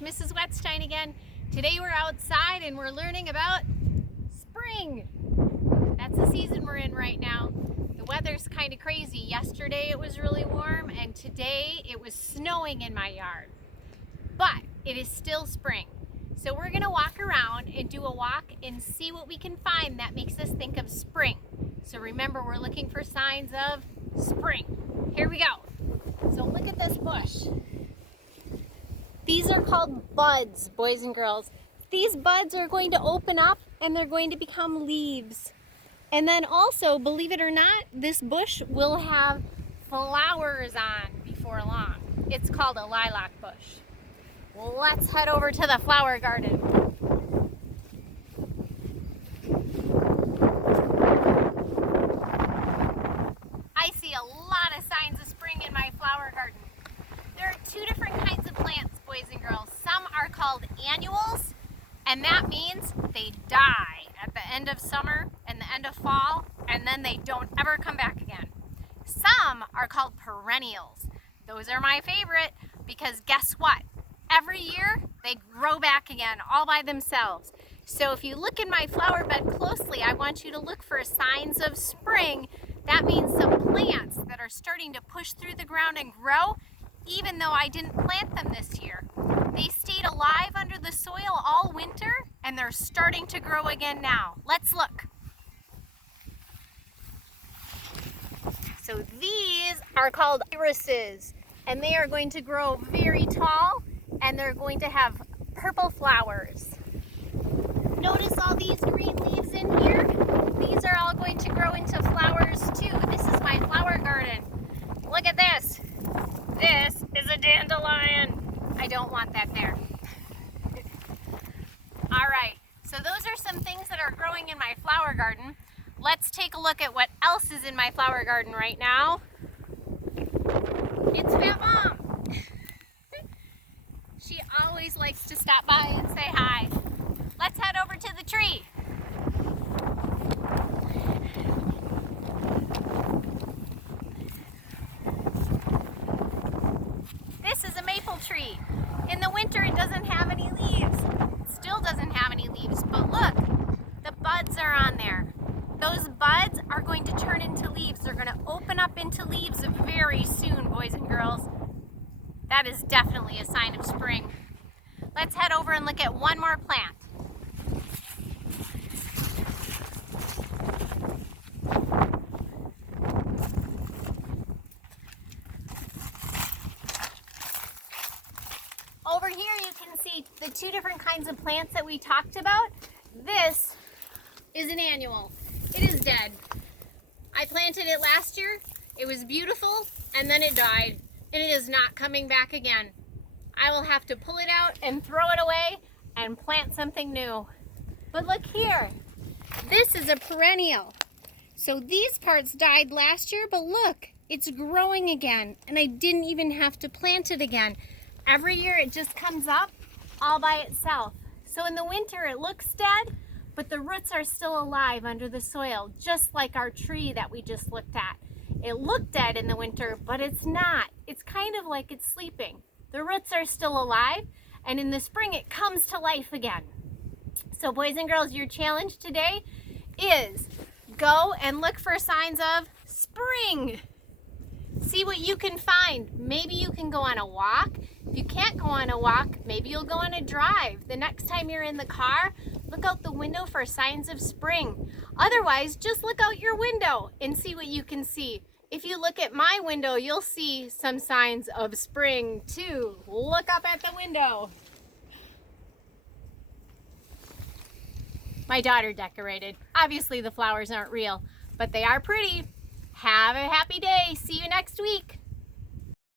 it's Mrs. Wetstein again. Today we're outside and we're learning about spring. That's the season we're in right now. The weather's kind of crazy. Yesterday it was really warm and today it was snowing in my yard. But it is still spring. So we're gonna walk around and do a walk and see what we can find that makes us think of spring. So remember, we're looking for signs of spring. Here we go. So look at this bush. These are called buds, boys and girls. These buds are going to open up and they're going to become leaves. And then also, believe it or not, this bush will have flowers on before long. It's called a lilac bush. Let's head over to the flower garden. I see a lot of signs of spring in my flower garden. There are two different kinds of plants, boys and girls. Some are called annuals, and that means they die at the end of summer and the end of fall, and then they don't ever come back again. Some are called perennials. Those are my favorite because guess what? Every year they grow back again all by themselves. So if you look in my flower bed closely, I want you to look for signs of spring. That means some plants that are starting to push through the ground and grow, even though I didn't plant them this year. They stayed alive under the soil all winter and they're starting to grow again now. Let's look. So these are called irises and they are going to grow very tall and they're going to have purple flowers. Notice all these green leaves in here? These are all going to grow into flowers too. This is my flower garden. Look at this. This is a dandelion. I don't want that there. All right, so those are some things that are growing in my flower garden. Let's take a look at what else is in my flower garden right now. It's Fat Mom. She always likes to stop by and say hi. Let's head over to the tree. This is a maple tree. In the winter it doesn't have any leaves. It still doesn't have any leaves, but look, the buds are on there. Those buds are going to turn into leaves. They're going to open up into leaves very soon, boys and girls. That is definitely a sign of spring. Let's head over and look at one more plant. Over here you can see the two different kinds of plants that we talked about. This is an annual. It is dead. I planted it last year. It was beautiful and then it died and it is not coming back again. I will have to pull it out and throw it away and plant something new. But look here. This is a perennial. So these parts died last year, but look, it's growing again and I didn't even have to plant it again. Every year it just comes up all by itself. So in the winter it looks dead, but the roots are still alive under the soil, just like our tree that we just looked at. It looked dead in the winter, but it's not. It's kind of like it's sleeping. The roots are still alive, and in the spring it comes to life again. So boys and girls, your challenge today is go and look for signs of spring. See what you can find. Maybe you can go on a walk. If you can't go on a walk, maybe you'll go on a drive. The next time you're in the car, look out the window for signs of spring. Otherwise, just look out your window and see what you can see. If you look at my window, you'll see some signs of spring too. Look up at the window. My daughter decorated. Obviously the flowers aren't real, but they are pretty. Have a happy day. See you next week.